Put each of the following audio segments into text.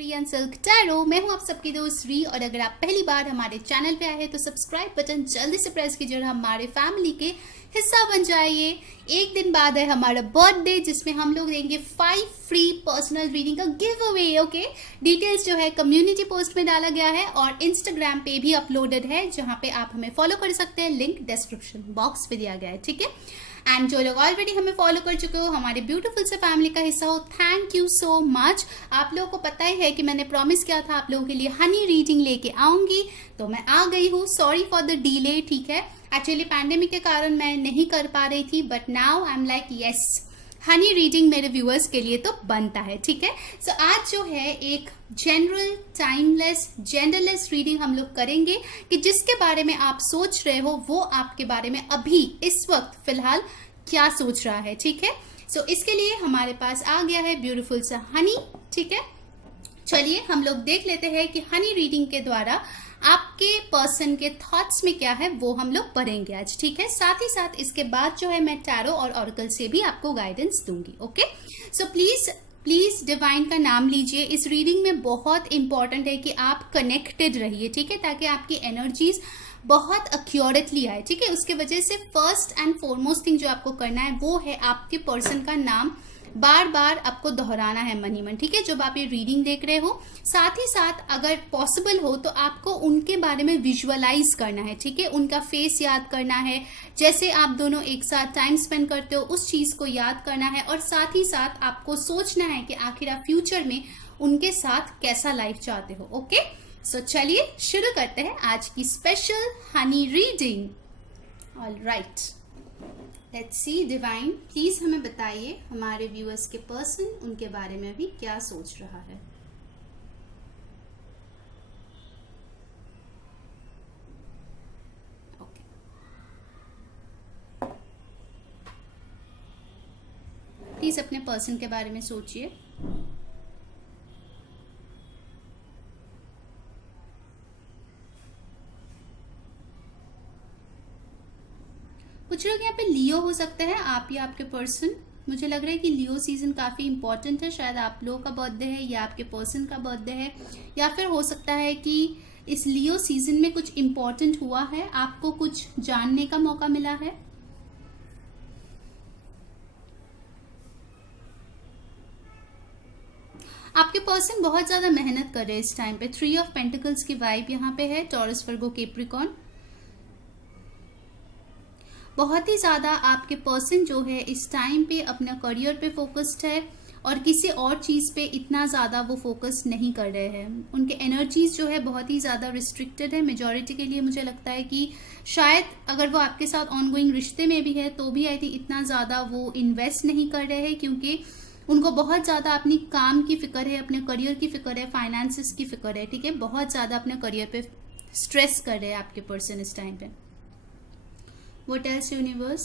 री and silk tarot. मैं हूं आप सबकी दोस्त री, और अगर आप पहली बार हमारे चैनल पे आए हैं तो सब्सक्राइब बटन जल्दी से प्रेस कीजिए और हमारे फैमिली के हिस्सा बन जाइए। एक दिन बाद है हमारा बर्थडे, जिसमें हम लोग देंगे 5 फ्री पर्सनल रीडिंग का गिव अवे। ओके, डिटेल्स जो है कम्युनिटी पोस्ट में डाला गया है और इंस्टाग्राम पे भी अपलोडेड है, जहां पे आप हमें फॉलो कर सकते हैं। लिंक डिस्क्रिप्शन बॉक्स में दिया गया है, ठीक है। एंड जो लोग ऑलरेडी हमें फॉलो कर चुके हो, हमारे ब्यूटीफुल से फैमिली का हिस्सा हो, थैंक यू सो मच। आप लोगों को पता ही है कि मैंने प्रॉमिस किया था आप लोगों के लिए हनी रीडिंग लेके आऊंगी, तो मैं आ गई हूँ। सॉरी फॉर द डिले, ठीक है। एक्चुअली पैंडेमिक के कारण मैं नहीं कर पा रही थी, but now I am like yes, Honey reading मेरे व्यूअर्स के लिए तो बनता है, ठीक है। सो आज जो है एक जनरल टाइमलेस जेंडरलेस रीडिंग हम लोग करेंगे कि जिसके बारे में आप सोच रहे हो वो आपके बारे में अभी इस वक्त फिलहाल क्या सोच रहा है, ठीक है। सो इसके लिए हमारे पास आ गया है ब्यूटीफुल सा हनी, ठीक है। चलिए हम लोग देख लेते हैं कि हनी रीडिंग के द्वारा आपके पर्सन के थॉट्स में क्या है, वो हम लोग पढ़ेंगे आज, ठीक है। साथ ही साथ इसके बाद जो है मैं टैरो और ऑरेकल से भी आपको गाइडेंस दूंगी। ओके, सो प्लीज डिवाइन का नाम लीजिए। इस रीडिंग में बहुत इंपॉर्टेंट है कि आप कनेक्टेड रहिए, ठीक है, ताकि आपकी एनर्जीज बहुत एक्यूरेटली आए, ठीक है। उसके वजह से फर्स्ट एंड फॉरमोस्ट थिंग जो आपको करना है वो है आपके पर्सन का नाम बार बार आपको दोहराना है मन ही मन, ठीक है, जब आप ये रीडिंग देख रहे हो। साथ ही साथ अगर पॉसिबल हो तो आपको उनके बारे में विजुअलाइज करना है, ठीक है। उनका फेस याद करना है, जैसे आप दोनों एक साथ टाइम स्पेंड करते हो उस चीज को याद करना है, और साथ ही साथ आपको सोचना है कि आखिर आप फ्यूचर में उनके साथ कैसा लाइफ चाहते हो। ओके, सो चलिए शुरू करते हैं आज की special Honey reading. Alright, let's see. Divine please हमें बताइए हमारे व्यूअर्स के पर्सन उनके बारे में अभी क्या सोच रहा है। ओके, प्लीज अपने पर्सन के बारे में सोचिए। कुछ लोग यहाँ पे लियो हो सकते हैं, आप या आपके पर्सन। मुझे लग रहा है कि लियो सीजन काफी इंपॉर्टेंट है। शायद आप लोगों का बर्थडे है या आपके पर्सन का बर्थडे है, या फिर हो सकता है कि इस लियो सीजन में कुछ इंपॉर्टेंट हुआ है, आपको कुछ जानने का मौका मिला है। आपके पर्सन बहुत ज्यादा मेहनत कर रहे हैं इस टाइम पे। 3 ऑफ पेंटिकल्स की वाइब यहाँ पे है, टॉरस, वर्गो, कैप्रिकॉर्न। बहुत ही ज़्यादा आपके पर्सन जो है इस टाइम पे अपना करियर पे फोकस्ड है और किसी और चीज़ पे इतना ज़्यादा वो फोकस नहीं कर रहे हैं। उनके एनर्जीज जो है बहुत ही ज़्यादा रिस्ट्रिक्टेड है। मेजॉरिटी के लिए मुझे लगता है कि शायद अगर वो आपके साथ ऑनगोइंग रिश्ते में भी है तो भी आई थिंक इतना ज़्यादा वो इन्वेस्ट नहीं कर रहे हैं, क्योंकि उनको बहुत ज़्यादा अपनी काम की फिक्र है, अपने करियर की फिक्र है, फाइनेंसिस की फिक्र है, ठीक है। बहुत ज़्यादा अपने करियर पे स्ट्रेस कर रहे हैं आपके पर्सन इस टाइम पे। What else, universe?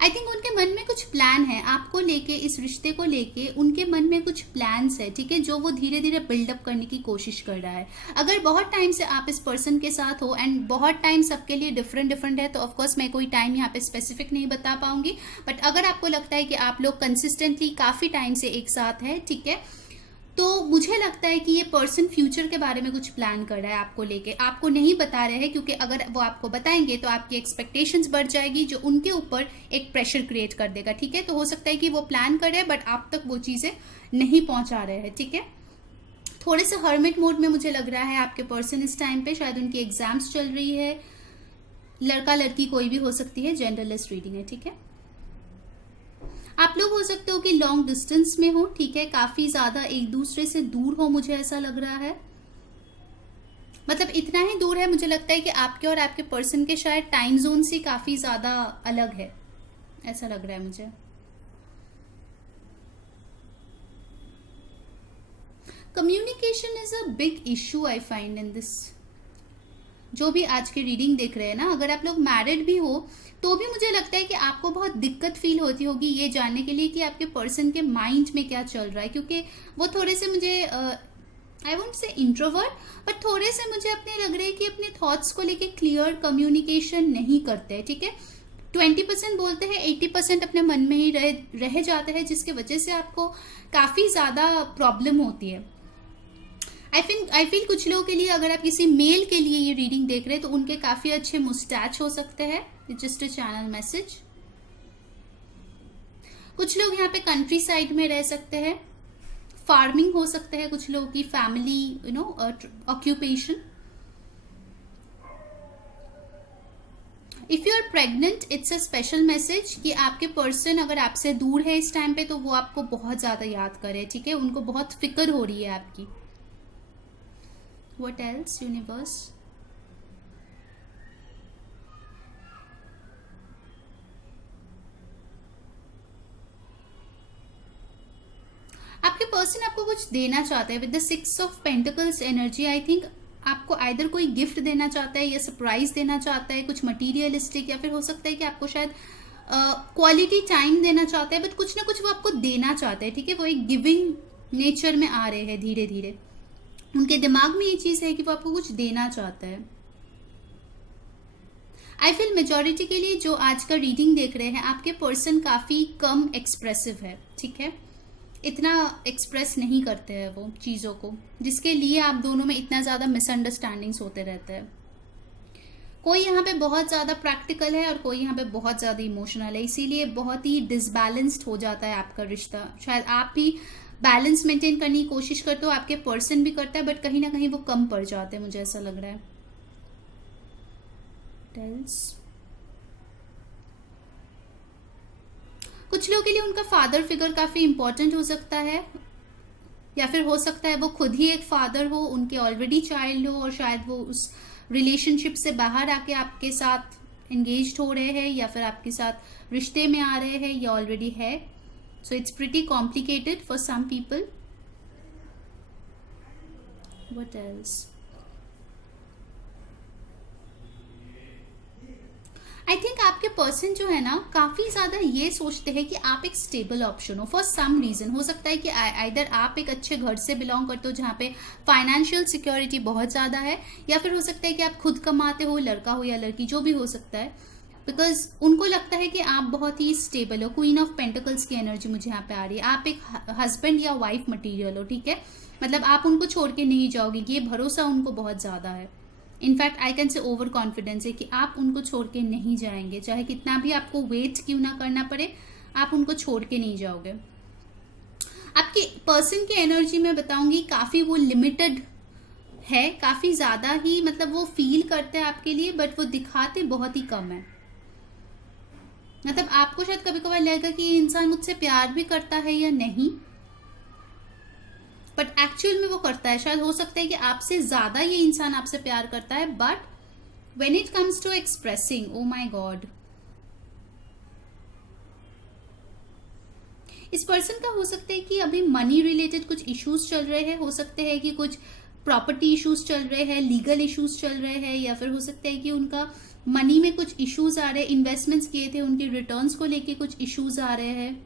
I think उनके मन में कुछ प्लान है आपको लेके, इस रिश्ते को लेके उनके मन में कुछ प्लान्स है, ठीक है, जो वो धीरे धीरे बिल्डअप करने की कोशिश कर रहा है। अगर बहुत टाइम से आप इस पर्सन के साथ हो, एंड बहुत टाइम सबके लिए डिफरेंट है, तो ऑफकोर्स मैं कोई टाइम यहाँ पे स्पेसिफिक नहीं बता पाऊंगी, बट अगर आपको लगता है कि आप लोग कंसिस्टेंटली काफी टाइम से एक साथ है, ठीक है, तो मुझे लगता है कि ये पर्सन फ्यूचर के बारे में कुछ प्लान कर रहा है आपको लेके। आपको नहीं बता रहे हैं, क्योंकि अगर वो आपको बताएंगे तो आपकी एक्सपेक्टेशंस बढ़ जाएगी, जो उनके ऊपर एक प्रेशर क्रिएट कर देगा, ठीक है। तो हो सकता है कि वो प्लान कर रहे हैं बट आप तक वो चीज़ें नहीं पहुंचा रहे हैं, ठीक है। थोड़े से हर्मिट मोड में मुझे लग रहा है आपके पर्सन इस टाइम पे। शायद उनकी एग्जाम्स चल रही है, लड़का लड़की कोई भी हो सकती है, जेंडरलेस रीडिंग है, ठीक है। आप लोग हो सकते हो कि लॉन्ग डिस्टेंस में हो, ठीक है, काफी ज्यादा एक दूसरे से दूर हो, मुझे ऐसा लग रहा है। मतलब इतना ही दूर है, मुझे लगता है कि आपके और आपके पर्सन के शायद टाइम जोन से काफी ज्यादा अलग है, ऐसा लग रहा है मुझे। Communication is a big issue I find in this. जो भी आज की रीडिंग देख रहे हैं ना, अगर आप लोग मैरिड भी हो तो भी मुझे लगता है कि आपको बहुत दिक्कत फील होती होगी ये जानने के लिए कि आपके पर्सन के माइंड में क्या चल रहा है, क्योंकि वो थोड़े से मुझे I won't say introvert, but थोड़े से मुझे अपने लग रहे हैं कि अपने थॉट्स को लेके क्लियर कम्युनिकेशन नहीं करते हैं, ठीक है। 20% बोलते हैं, 80% अपने मन में ही रह जाते हैं, जिसकी वजह से आपको काफ़ी ज़्यादा प्रॉब्लम होती है। आई फील कुछ लोगों के लिए, अगर आप किसी मेल के लिए ये रीडिंग देख रहे हैं तो उनके काफ़ी अच्छे मुस्टैच हो सकते हैं। Just a channel message. कुछ लोग यहाँ पे कंट्री साइड में रह सकते हैं, फार्मिंग हो सकते हैं कुछ लोगों की, family occupation. If you are pregnant, it's a special message कि आपके पर्सन अगर आपसे दूर है इस टाइम पे तो वो आपको बहुत ज्यादा याद करे, ठीक है, उनको बहुत फिक्र हो रही है आपकी। What else universe? आपके पर्सन आपको कुछ देना चाहता है with the 6 of pentacles energy. I think आपको आइदर कोई गिफ्ट देना चाहता है या सरप्राइज देना चाहता है, कुछ मटीरियलिस्टिक, या फिर हो सकता है कि आपको शायद क्वालिटी टाइम देना चाहता है, बट कुछ ना कुछ वो आपको देना चाहता है, ठीक है। वो एक गिविंग नेचर में आ रहे हैं धीरे धीरे। उनके दिमाग में ये चीज है कि वो आपको कुछ देना चाहता है। आई फील मेजोरिटी के लिए जो आज का रीडिंग देख रहे हैं, आपके पर्सन काफी कम एक्सप्रेसिव है, ठीक है, इतना एक्सप्रेस नहीं करते हैं वो चीज़ों को, जिसके लिए आप दोनों में इतना ज़्यादा मिसअंडरस्टैंडिंग्स होते रहते हैं। कोई यहाँ पे बहुत ज़्यादा प्रैक्टिकल है और कोई यहाँ पे बहुत ज़्यादा इमोशनल है, इसीलिए बहुत ही डिसबैलेंस्ड हो जाता है आपका रिश्ता। शायद आप भी बैलेंस मेंटेन करने की कोशिश करते हो, आपके पर्सन भी करता है, बट कहीं ना कहीं वो कम पड़ जाते हैं, मुझे ऐसा लग रहा है। टेल्स कुछ लोगों के लिए उनका फादर फिगर काफी इंपॉर्टेंट हो सकता है, या फिर हो सकता है वो खुद ही एक फादर हो, उनके ऑलरेडी चाइल्ड हो, और शायद वो उस रिलेशनशिप से बाहर आके आपके साथ एंगेज्ड हो रहे हैं, या फिर आपके साथ रिश्ते में आ रहे हैं, या ऑलरेडी है। So it's pretty complicated for some people. What else? I think आपके पर्सन जो है ना, काफी ज्यादा ये सोचते हैं कि आप एक स्टेबल ऑप्शन हो फॉर सम रीजन। हो सकता है कि आइदर आप एक अच्छे घर से बिलोंग करते हो जहाँ पे फाइनेंशियल सिक्योरिटी बहुत ज्यादा है, या फिर हो सकता है कि आप खुद कमाते हो, लड़का हो या लड़की, जो भी हो सकता है, बिकॉज उनको लगता है कि आप बहुत ही स्टेबल हो। क्वीन ऑफ पेंटिकल्स की एनर्जी मुझे यहाँ पे आ रही है। आप एक हस्बैंड या वाइफ मटीरियल हो, ठीक है, मतलब आप उनको छोड़ के नहीं जाओगे, ये भरोसा उनको बहुत ज्यादा है। In fact I can say over confidence है कि आप उनको छोड़ के नहीं जाएंगे, चाहे कितना भी आपको वेट क्यों ना करना पड़े, आप उनको छोड़ के नहीं जाओगे। आपके पर्सन की एनर्जी में बताऊंगी काफी वो लिमिटेड है, काफी ज्यादा ही, मतलब वो फील करते हैं आपके लिए, बट वो दिखाते बहुत ही कम है। मतलब आपको शायद कभी कभार लगेगा कि ये इंसान मुझसे प्यार भी करता है या नहीं, बट एक्चुअल में वो करता है। शायद हो सकता है कि आपसे ज्यादा ये इंसान आपसे प्यार करता है, but when it comes to expressing, oh my God, इस पर्सन का हो सकता है कि अभी मनी रिलेटेड कुछ इश्यूज चल रहे हैं, हो सकते हैं कि कुछ प्रॉपर्टी इश्यूज चल रहे हैं, लीगल इश्यूज चल रहे हैं, या फिर हो सकता है कि उनका मनी में कुछ इश्यूज आ रहे हैं, इन्वेस्टमेंट्स किए थे उनके रिटर्न्स को लेके कुछ इश्यूज आ रहे हैं।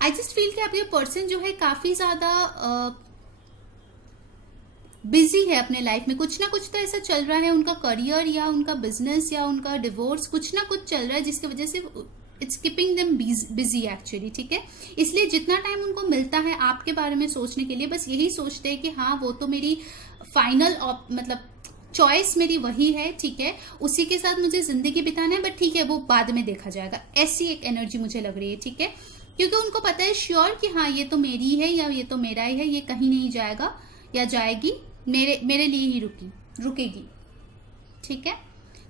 आई जस्ट फील कि आपके पर्सन जो है काफी ज्यादा बिजी है अपने लाइफ में, कुछ ना कुछ तो ऐसा चल रहा है, उनका करियर या उनका बिजनेस या उनका डिवोर्स, कुछ ना कुछ चल रहा है जिसकी वजह से it's keeping them busy actually, ठीक है। इसलिए जितना टाइम उनको मिलता है आपके बारे में सोचने के लिए, बस यही सोचते हैं कि हाँ वो तो मेरी फाइनल मतलब चॉइस मेरी वही है, ठीक है, उसी के साथ मुझे जिंदगी बिताना है, बट ठीक है वो बाद में देखा जाएगा। ऐसी एक एनर्जी मुझे लग रही है, ठीक है, क्योंकि उनको पता है श्योर कि हाँ ये तो मेरी है या ये तो मेरा ही है, ये कहीं नहीं जाएगा या जाएगी, मेरे लिए ही रुकेगी, ठीक है।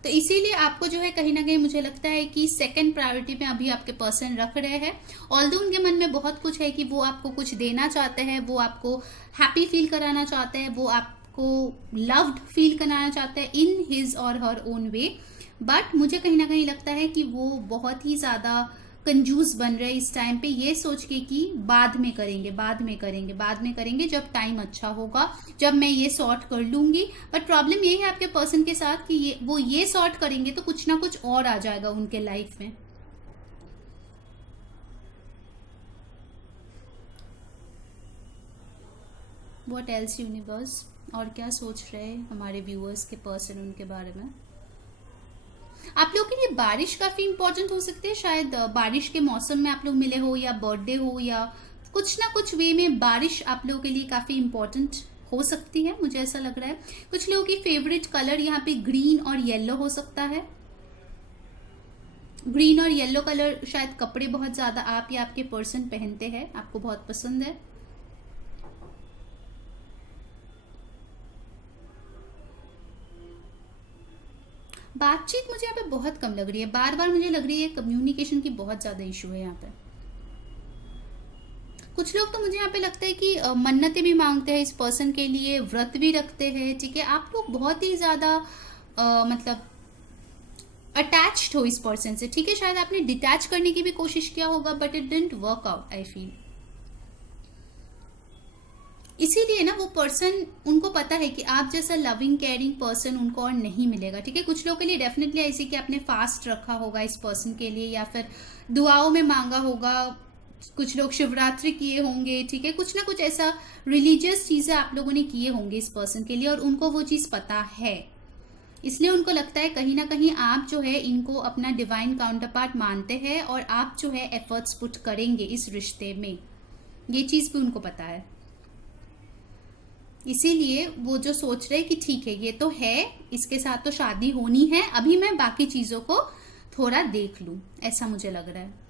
तो इसीलिए आपको जो है कहीं ना कहीं मुझे लगता है कि सेकंड प्रायोरिटी में अभी आपके पर्सन रख रहे हैं। ऑल्दो उनके मन में बहुत कुछ है कि वो आपको कुछ देना चाहते हैं, वो आपको हैप्पी फील कराना चाहते हैं, वो आपको लव्ड फील कराना चाहते हैं इन हिज और हर ओन वे, बट मुझे कहीं ना कहीं लगता है कि वो बहुत ही ज्यादा कंजूस बन रहे इस टाइम पे, ये सोच के कि बाद में करेंगे जब टाइम अच्छा होगा, जब मैं ये सॉर्ट कर लूंगी। बट प्रॉब्लम ये है आपके पर्सन के साथ कि वो ये सॉर्ट करेंगे तो कुछ ना कुछ और आ जाएगा उनके लाइफ में। व्हाट एल्स यूनिवर्स, और क्या सोच रहे हैं हमारे व्यूअर्स के पर्सन उनके बारे में? आप लोगों के लिए बारिश काफी इंपॉर्टेंट हो सकती है, शायद बारिश के मौसम में आप लोग मिले हो, या बर्थडे हो, या कुछ ना कुछ वे में बारिश आप लोगों के लिए काफी इंपॉर्टेंट हो सकती है, मुझे ऐसा लग रहा है। कुछ लोगों की फेवरेट कलर यहाँ पे ग्रीन और येलो हो सकता है। ग्रीन और येलो कलर शायद कपड़े बहुत ज्यादा आप या आपके पर्सन पहनते हैं, आपको बहुत पसंद है। बातचीत मुझे यहाँ पे बहुत कम लग रही है, बार बार मुझे लग रही है कम्युनिकेशन की बहुत ज्यादा इशू है यहाँ पे। कुछ लोग तो मुझे यहाँ पे लगता है कि मन्नतें भी मांगते हैं इस पर्सन के लिए, व्रत भी रखते हैं, ठीक है। आप लोग बहुत ही ज्यादा मतलब अटैच्ड हो इस पर्सन से, ठीक है। शायद आपने डिटैच करने की भी कोशिश किया होगा, but it didn't work out, I feel. इसीलिए ना वो पर्सन, उनको पता है कि आप जैसा लविंग केयरिंग पर्सन उनको और नहीं मिलेगा, ठीक है। कुछ लोगों के लिए डेफिनेटली ऐसे कि आपने फास्ट रखा होगा इस पर्सन के लिए, या फिर दुआओं में मांगा होगा, कुछ लोग शिवरात्रि किए होंगे, ठीक है। कुछ ना कुछ ऐसा रिलीजियस चीजें आप लोगों ने किए होंगे इस पर्सन के लिए, और उनको वो चीज पता है। इसलिए उनको लगता है कहीं ना कहीं आप जो है इनको अपना डिवाइन काउंटर पार्ट मानते हैं, और आप जो है एफर्ट्स पुट करेंगे इस रिश्ते में, ये चीज भी उनको पता है। इसीलिए वो जो सोच रहे हैं कि ठीक है ये तो है, इसके साथ तो शादी होनी है, अभी मैं बाकी चीजों को थोड़ा देख लूं, ऐसा मुझे लग रहा है।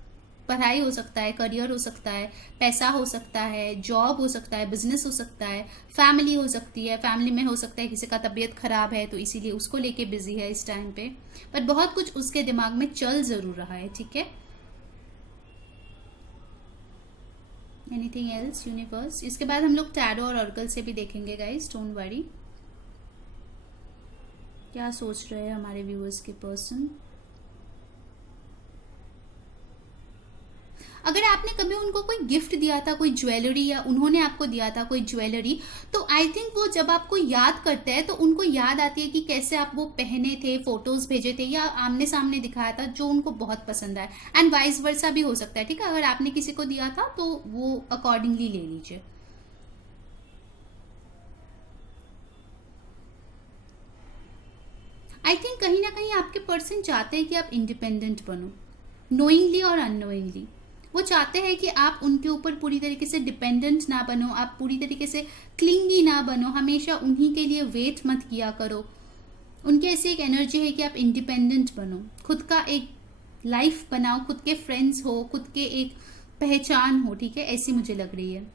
पढ़ाई हो सकता है, करियर हो सकता है, पैसा हो सकता है, जॉब हो सकता है, बिजनेस हो सकता है, फैमिली हो सकती है, फैमिली में हो सकता है किसी का तबीयत खराब है तो इसीलिए उसको लेके बिजी है इस टाइम पे, बट बहुत कुछ उसके दिमाग में चल जरूर रहा है, ठीक है। Anything else universe? इसके बाद हम लोग टैरो और ऑर्कल से भी देखेंगे गाइस, डोंट वरी। क्या सोच रहे हैं हमारे व्यूअर्स के पर्सन? अगर आपने कभी उनको कोई गिफ्ट दिया था, कोई ज्वेलरी, या उन्होंने आपको दिया था कोई ज्वेलरी, तो आई थिंक वो जब आपको याद करते हैं तो उनको याद आती है कि कैसे आप वो पहने थे, फोटोज भेजे थे, या आमने सामने दिखाया था, जो उनको बहुत पसंद आया। एंड वाइस वर्सा भी हो सकता है, ठीक है। अगर आपने किसी को दिया था तो वो अकॉर्डिंगली ले लीजिए। आई थिंक कहीं ना कहीं आपके पर्सन चाहते हैं कि आप इंडिपेंडेंट बनो, नोइंगली और अननोइंगली। वो चाहते हैं कि आप उनके ऊपर पूरी तरीके से डिपेंडेंट ना बनो, आप पूरी तरीके से क्लिंगी ना बनो, हमेशा उन्हीं के लिए वेट मत किया करो। उनकी ऐसी एक एनर्जी है कि आप इंडिपेंडेंट बनो, खुद का एक लाइफ बनाओ, खुद के फ्रेंड्स हो, खुद के एक पहचान हो, ठीक है। ऐसी मुझे लग रही है।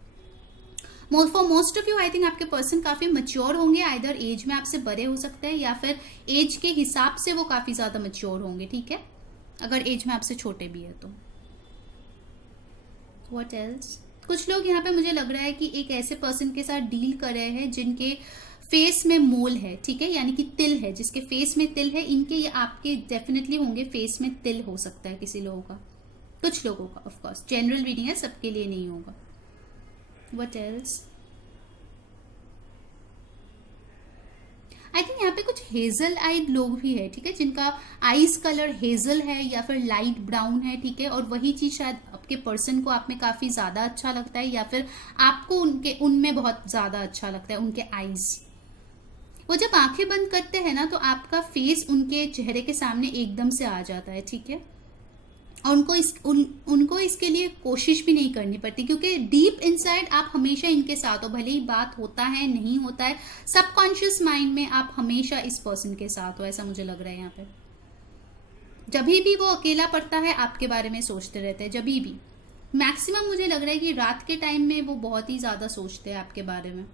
For most of you I think आपके पर्सन काफी मच्योर होंगे, आइदर एज में आपसे बड़े हो सकते हैं, या फिर एज के हिसाब से वो काफी ज्यादा मच्योर होंगे, ठीक है। अगर एज में आपसे छोटे भी है तो। What else? कुछ लोग यहाँ पे मुझे लग रहा है कि एक ऐसे पर्सन के साथ डील कर रहे हैं जिनके फेस में मोल है, ठीक है, यानी कि तिल है, जिसके फेस में तिल है, इनके या आपके डेफिनेटली होंगे फेस में तिल हो सकता है किसी लोगों का, कुछ लोगों का। ऑफ कोर्स जनरल रीडिंग है, सबके लिए नहीं होगा। What else? आई थिंक यहाँ पे कुछ हेजल आइड लोग भी है, ठीक है, जिनका आईज कलर हेजल है या फिर लाइट ब्राउन है, ठीक है। और वही चीज शायद आपके पर्सन को आप में काफी ज्यादा अच्छा लगता है, या फिर आपको उनमें बहुत ज्यादा अच्छा लगता है, उनके आईज। वो जब आंखें बंद करते हैं ना तो आपका फेस उनके चेहरे के सामने एकदम से आ जाता है, ठीक है। और उनको इसके लिए कोशिश भी नहीं करनी पड़ती, क्योंकि डीप इनसाइड आप हमेशा इनके साथ हो, भले ही बात होता है नहीं होता है, सबकॉन्शियस माइंड में आप हमेशा इस पर्सन के साथ हो, ऐसा मुझे लग रहा है यहाँ पे। जब भी वो अकेला पड़ता है आपके बारे में सोचते रहते हैं, जब भी मैक्सिमम मुझे लग रहा है कि रात के टाइम में वो बहुत ही ज्यादा सोचते हैं आपके बारे में,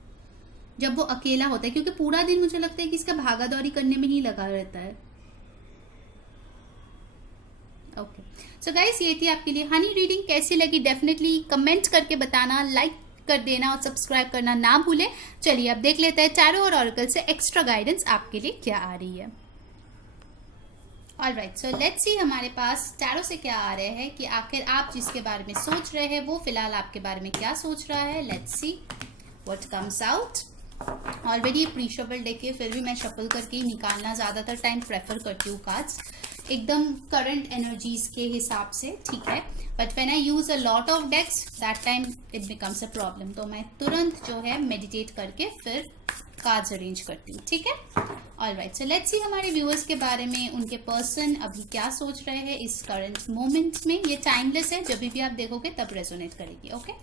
जब वो अकेला होता है, क्योंकि पूरा दिन मुझे लगता है कि इसका भागा दौड़ी करने में ही लगा रहता है। ओके सो गाइस, ये थी आपके लिए हनी रीडिंग। कैसी लगी डेफिनेटली कमेंट करके बताना, लाइक कर देना और सब्सक्राइब करना ना भूलें। चलिए अब देख लेते हैं टैरो और ऑरेकल से एक्स्ट्रा गाइडेंस आपके लिए क्या आ रही है। ऑलराइट, सो लेट्स सी हमारे पास टैरो से क्या आ रहे हैं कि आखिर आप जिसके बारे में सोच रहे हैं वो फिलहाल आपके बारे में क्या सोच रहा है। Let's see what comes out. Already pre shuffle deck है, फिर भी मैं शफल करके ही निकालना ज्यादातर टाइम प्रेफर करती हूँ कार्ड्स, एकदम करंट एनर्जीज के हिसाब से, ठीक है। But when I use a lot of decks that time it becomes a problem, तो मैं तुरंत जो है मेडिटेट करके फिर कार्ड्स अरेंज करती हूँ, ठीक है। ऑलराइट, सो लेट्स सी हमारे व्यूअर्स के बारे में, उनके पर्सन अभी क्या सोच रहे हैं इस करंट मोमेंट में। ये टाइमलेस है, जब भी आप देखोगे तब रेजोनेट करेगी। Okay,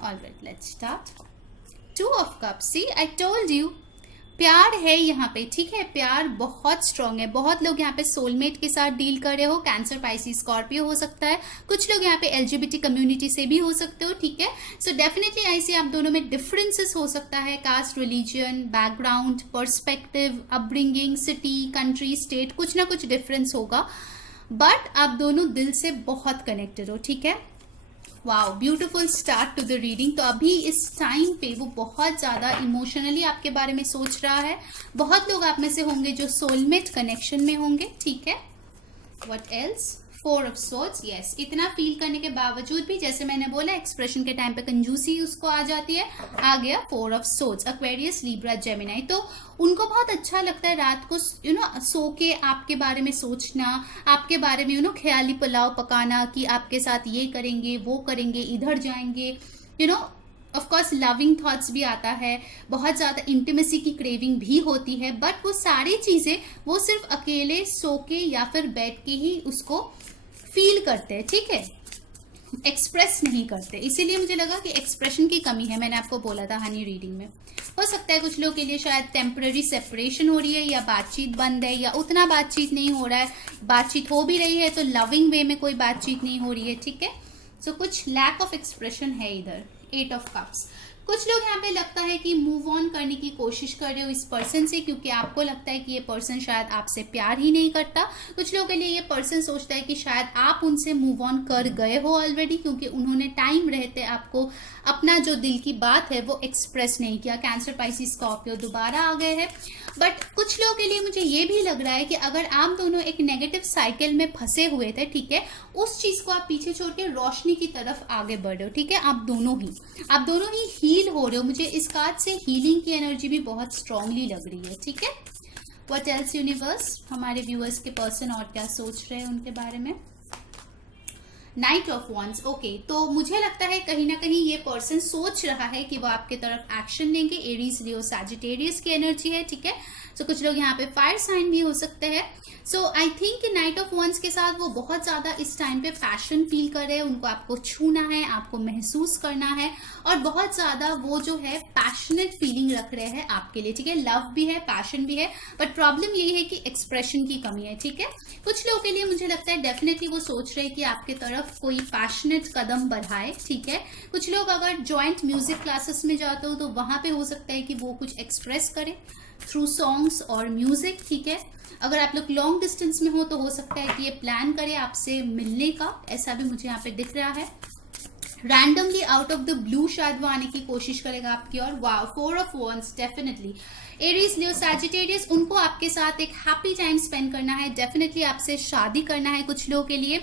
alright, let's start. 2 of cups, see I told you, प्यार है यहाँ पे, ठीक है, प्यार बहुत स्ट्रांग है। बहुत लोग यहाँ पे सोलमेट के साथ डील कर रहे हो, कैंसर, पाइसिस, स्कॉर्पियो हो सकता है। कुछ लोग यहाँ पे एलजीबीटी कम्युनिटी से भी हो सकते हो, ठीक है। सो डेफिनेटली ऐसे आप दोनों में डिफरेंसेस हो सकता है, caste, religion, background, perspective, upbringing, city, country, state, कुछ ना कुछ डिफरेंस होगा, बट आप दोनों दिल से बहुत कनेक्टेड हो, ठीक है। Wow, beautiful start to the reading. तो अभी इस टाइम पे वो बहुत ज़्यादा इमोशनली आपके बारे में सोच रहा है। बहुत लोग आप में से होंगे जो सोलमेट कनेक्शन में होंगे, ठीक है। What else? 4 of swords, yes. इतना फील करने के बावजूद भी, जैसे मैंने बोला, एक्सप्रेशन के टाइम पे कंजूसी उसको आ जाती है। आ गया 4 of swords, Aquarius, Libra, Gemini. तो उनको बहुत अच्छा लगता है रात को सो के आपके बारे में सोचना, आपके बारे में ख्याली पुलाव पकाना कि आपके साथ ये करेंगे, वो करेंगे, इधर जाएंगे, ऑफ कोर्स लविंग थॉट्स भी आता है, बहुत ज़्यादा इंटीमेसी की क्रेविंग भी होती है, बट वो सारी चीज़ें वो सिर्फ अकेले सो के या फिर बैठ के ही उसको फील करते हैं, ठीक है, एक्सप्रेस नहीं करते। इसीलिए मुझे लगा कि एक्सप्रेशन की कमी है। मैंने आपको बोला था हनी रीडिंग में। हो सकता है कुछ लोगों के लिए शायद टेम्पररी सेपरेशन हो रही है, या बातचीत बंद है, या उतना बातचीत नहीं हो रहा है, बातचीत हो भी रही है तो लविंग वे में कोई बातचीत नहीं हो रही है, ठीक है। सो कुछ लैक ऑफ एक्सप्रेशन है इधर। 8 ऑफ कप्स, कुछ लोग यहाँ पे लगता है कि मूव ऑन करने की कोशिश कर रहे हो इस पर्सन से, क्योंकि आपको लगता है कि ये पर्सन शायद आपसे प्यार ही नहीं करता। कुछ लोगों के लिए ये पर्सन सोचता है कि शायद आप उनसे मूव ऑन कर गए हो ऑलरेडी, क्योंकि उन्होंने टाइम रहते आपको अपना जो दिल की बात है वो एक्सप्रेस नहीं किया। कैंसर, पाइसिस, स्कॉर्पियो दोबारा आ गए हैं। बट कुछ लोगों के लिए मुझे ये भी लग रहा है कि अगर आप दोनों एक नेगेटिव साइकिल में फंसे हुए थे, ठीक है, उस चीज को आप पीछे छोड़ के रोशनी की तरफ आगे बढ़ रहे हो, ठीक है। आप दोनों ही हील हो रहे हो। मुझे इस कार्ड से हीलिंग की एनर्जी भी बहुत स्ट्रांगली लग रही है, ठीक है। व्हाट एल्स यूनिवर्स, हमारे व्यूअर्स के पर्सन और क्या सोच रहे हैं उनके बारे में। नाइट ऑफ वॉन्ड्स, ओके, तो मुझे लगता है कहीं ना कहीं ये पर्सन सोच रहा है कि वो आपके तरफ एक्शन लेंगे। एरीज, लियो, सैजिटेरियस की एनर्जी है, ठीक है। सो कुछ लोग यहाँ पे फायर साइन भी हो सकते हैं। सो आई थिंक कि नाइट ऑफ वॉन्ड्स के साथ वो बहुत ज़्यादा इस टाइम पे पैशन फील कर रहे हैं। उनको आपको छूना है, आपको महसूस करना है, और बहुत ज़्यादा वो जो है पैशनेट फीलिंग रख रहे हैं आपके लिए, ठीक है। लव भी है, पैशन भी है, बट प्रॉब्लम यही है कि एक्सप्रेशन की कमी है, ठीक है। कुछ लोगों के लिए मुझे लगता है डेफिनेटली वो सोच रहे हैं कि आपके तरफ कोई पैशनेट कदम बढ़ाए, ठीक है। कुछ लोग अगर जॉइंट म्यूजिक क्लासेस में जाते हो तो वहाँ पे हो सकता है कि वो कुछ एक्सप्रेस करे थ्रू सॉन्ग्स और म्यूजिक, ठीक है। अगर आप लोग लॉन्ग डिस्टेंस में हो तो हो सकता है कि ये प्लान करे आपसे मिलने का, ऐसा भी मुझे यहाँ पे दिख रहा है। Randomly out of the blue शायद वो आने की कोशिश करेगा आपकी और। Wow, 4 of wands, definitely Aries, Leo, Sagittarius, उनको आपके साथ एक हैप्पी टाइम स्पेंड करना है, डेफिनेटली आपसे शादी करना है कुछ लोगों के लिए।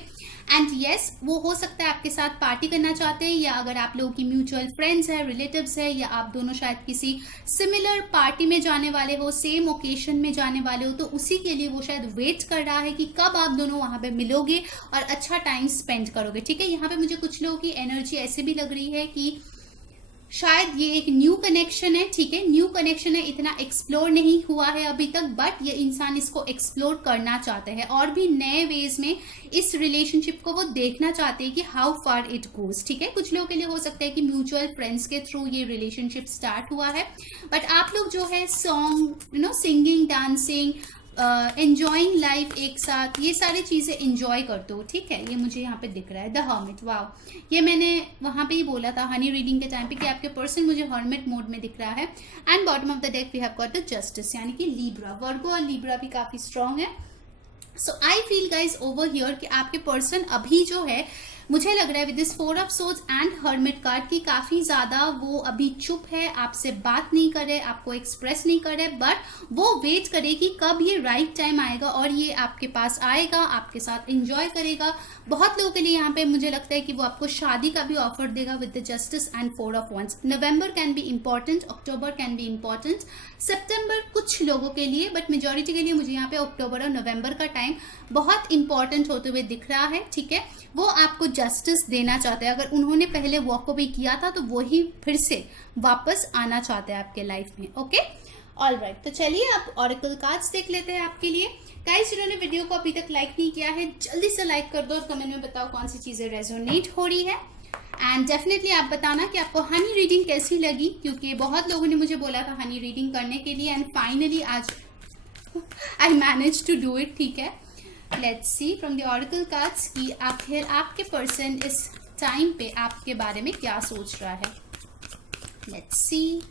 एंड यस, वो हो सकता है आपके साथ पार्टी करना चाहते हैं, या अगर आप लोगों की म्यूचुअल फ्रेंड्स है, रिलेटिव्स है, या आप दोनों शायद किसी सिमिलर पार्टी में जाने वाले हो, सेम ओकेशन में जाने वाले हो, तो उसी के लिए वो शायद वेट कर रहा है कि कब आप दोनों वहां पे मिलोगे और अच्छा टाइम स्पेंड करोगे, ठीक है। यहाँ पे मुझे कुछ लोगों की एनर्जी ऐसे भी लग रही है कि शायद ये एक न्यू कनेक्शन है, ठीक है, न्यू कनेक्शन है, इतना एक्सप्लोर नहीं हुआ है अभी तक, बट ये इंसान इसको एक्सप्लोर करना चाहते हैं और भी नए वेज में इस रिलेशनशिप को वो देखना चाहते हैं कि हाउ फार इट गोज, ठीक है। कुछ लोगों के लिए हो सकता है कि म्यूचुअल फ्रेंड्स के थ्रू ये रिलेशनशिप स्टार्ट हुआ है, बट आप लोग जो है song, singing, dancing, enjoying life एक साथ, ये सारी चीजें एंजॉय करते हो, ठीक है। ये मुझे यहाँ पे दिख रहा है द हर्मिट। वाओ, ये मैंने वहां पे ही बोला था हनी रीडिंग के टाइम पे कि आपके पर्सन मुझे हर्मिट मोड में दिख रहा है। And bottom of the deck we have got the justice, यानी कि लीब्रा। वर्गो और लीब्रा भी काफी स्ट्रांग है। So I feel guys over here कि आपके पर्सन अभी जो है, मुझे लग रहा है with this 4 of swords and hermit card की काफी ज्यादा वो अभी चुप है, आपसे बात नहीं करे, आपको एक्सप्रेस नहीं करे, बट वो वेट करे कि कब ये राइट टाइम आएगा और ये आपके पास आएगा, आपके साथ एंजॉय करेगा। बहुत लोगों के लिए यहाँ पे मुझे लगता है कि वो आपको शादी का भी ऑफर देगा with the justice and 4 of wands. November can be important, October can be important, सितंबर कुछ लोगों के लिए, बट मेजोरिटी के लिए मुझे यहाँ पे अक्टूबर और नवंबर का टाइम बहुत इंपॉर्टेंट होते हुए दिख रहा है, ठीक है। वो आपको जस्टिस देना चाहते हैं। अगर उन्होंने पहले वॉक अवे किया था तो वही फिर से वापस आना चाहते हैं आपके लाइफ में। ओके, ऑलराइट, तो चलिए अब ऑरेकल कार्ड्स देख लेते हैं आपके लिए। गाइस, जिन्होंने वीडियो को अभी तक लाइक नहीं किया है जल्दी से लाइक कर दो और कमेंट में बताओ कौन सी चीज़ें रेजोनेट हो रही है। एंड डेफिनेटली आप बताना कि आपको हनी रीडिंग कैसी लगी, क्योंकि बहुत लोगों ने मुझे बोला था हनी रीडिंग करने के लिए एंड फाइनली आज I manage to do it. ठीक है, let's see from the oracle cards कि आखिर आपके पर्सन इस टाइम पे आपके बारे में क्या सोच रहा है। लेट्स सी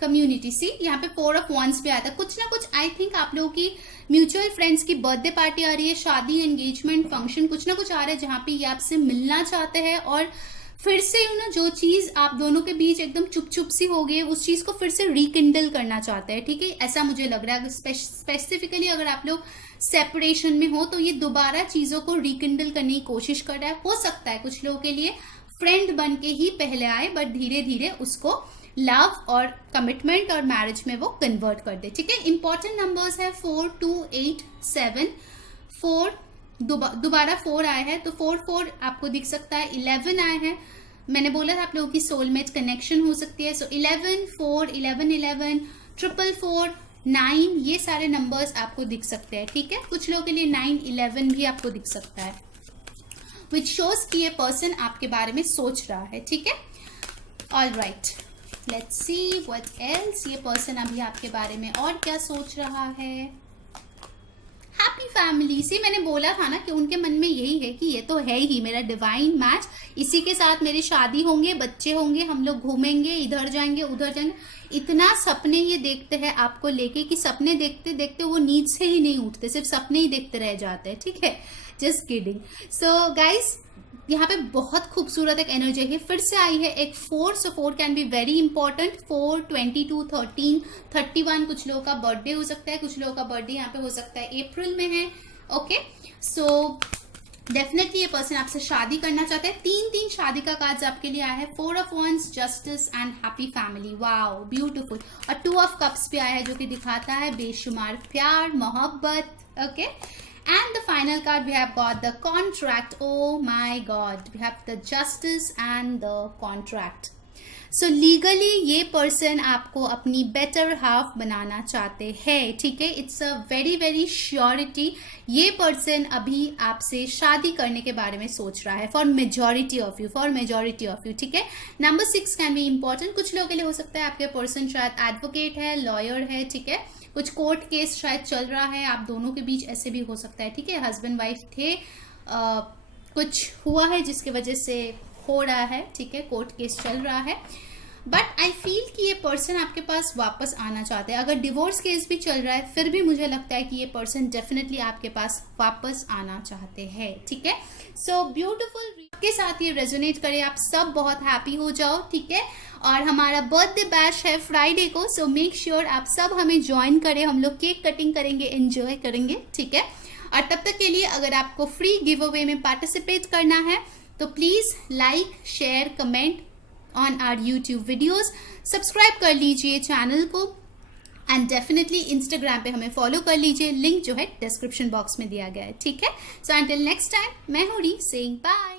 कम्युनिटी, सी यहाँ पे 4 ऑफ wands पे आता है। कुछ ना कुछ आई थिंक आप लोगों की म्यूचुअल फ्रेंड्स की बर्थडे पार्टी आ रही है, शादी, एंगेजमेंट, फंक्शन, कुछ ना कुछ आ रहा है जहाँ पे ये आपसे मिलना चाहते हैं और फिर से जो चीज आप दोनों के बीच एकदम चुप चुप सी हो गई उस चीज को फिर से रिकिंडल करना चाहते हैं। ठीक है, ऐसा मुझे लग रहा है। स्पेसिफिकली अगर आप लोग सेपरेशन में हो तो ये दोबारा चीजों को रिकिंडल करने की कोशिश कर रहा है। हो सकता है कुछ लोगों के लिए फ्रेंड बन के ही पहले आए बट धीरे धीरे उसको लव और कमिटमेंट और मैरिज में वो कन्वर्ट कर दे। ठीक है, इंपॉर्टेंट नंबर्स है 4, 2, 8, 7, 4, दोबारा 4 आए हैं तो 4, 4 आपको दिख सकता है। 11 आए हैं, मैंने बोला था आप लोगों की सोलमेट कनेक्शन हो सकती है। सो 11, 4, 11, 11, 4, 4, 9, ये सारे नंबर्स आपको दिख सकते हैं। ठीक है, कुछ लोगों के लिए 9, 11 भी आपको दिख सकता है, विच शोज कि ये पर्सन आपके बारे में सोच रहा है। ठीक है, alright, let's see what else. ये पर्सन अभी आपके बारे में और क्या सोच रहा है। हैप्पी फैमिली, से मैंने बोला था ना कि उनके मन में यही है कि ये तो है ही मेरा डिवाइन मैच, इसी के साथ मेरी शादी होंगे, बच्चे होंगे, हम लोग घूमेंगे, इधर जाएंगे उधर जाएंगे। इतना सपने ये देखते हैं आपको लेके कि सपने देखते देखते वो नींद से ही नहीं उठते, सिर्फ सपने ही देखते रह जाते हैं। ठीक है, जस्ट किडिंग। सो गाइस, यहाँ पे बहुत खूबसूरत एक एनर्जी है, फिर से आई है एक 4। सो 4 कैन बी वेरी इंपॉर्टेंट। 4, 22, 13, 31, कुछ लोगों का बर्थडे हो सकता है, कुछ लोगों का बर्थडे यहाँ पे हो सकता है अप्रैल में है। ओके, सो डेफिनेटली ये पर्सन आपसे शादी करना चाहते हैं। 3 शादी का कार्ड आपके लिए आया है। 4 of wands, justice and happy family. Wow, beautiful. और 2 ऑफ कप्स भी आया है जो कि दिखाता है बेशुमार प्यार, मोहब्बत। Okay, and the final card we have got the contract. Oh my god, we have the justice and the contract. So legally ये पर्सन आपको अपनी बेटर हाफ बनाना चाहते हैं। ठीक है, it's a very very surety. ये person अभी आपसे शादी करने के बारे में सोच रहा है फॉर मेजोरिटी ऑफ यू, ठीक है। Number 6 can be important. कुछ लोगों के लिए हो सकता है आपके पर्सन शायद एडवोकेट है, लॉयर है। ठीक है, कुछ कोर्ट केस शायद चल रहा है आप दोनों के बीच, ऐसे भी हो सकता है। ठीक है, हस्बैंड वाइफ थे, कुछ हुआ है जिसकी वजह से हो रहा है। ठीक है, कोर्ट केस चल रहा है। बट आई फील कि ये पर्सन आपके पास वापस आना चाहते हैं। अगर डिवोर्स केस भी चल रहा है फिर भी मुझे लगता है कि ये पर्सन डेफिनेटली आपके पास वापस आना चाहते हैं। ठीक है, सो ब्यूटीफुल। के साथ ये रेजोनेट करे, आप सब बहुत हैप्पी हो जाओ। ठीक है, और हमारा बर्थडे बैश है फ्राइडे को, सो मेक श्योर आप सब हमें ज्वाइन करें। हम लोग केक कटिंग करेंगे, एंजॉय करेंगे। ठीक है, और तब तक के लिए अगर आपको फ्री गिव अवे में पार्टिसिपेट करना है तो please like, share, comment on our YouTube videos, subscribe कर लीजिए चैनल को एंड डेफिनेटली इंस्टाग्राम पे हमें फॉलो कर लीजिए। लिंक जो है डिस्क्रिप्शन बॉक्स में दिया गया है। ठीक है, सो अंटिल नेक्स्ट टाइम, मैं हूँ री सेइंग बाय।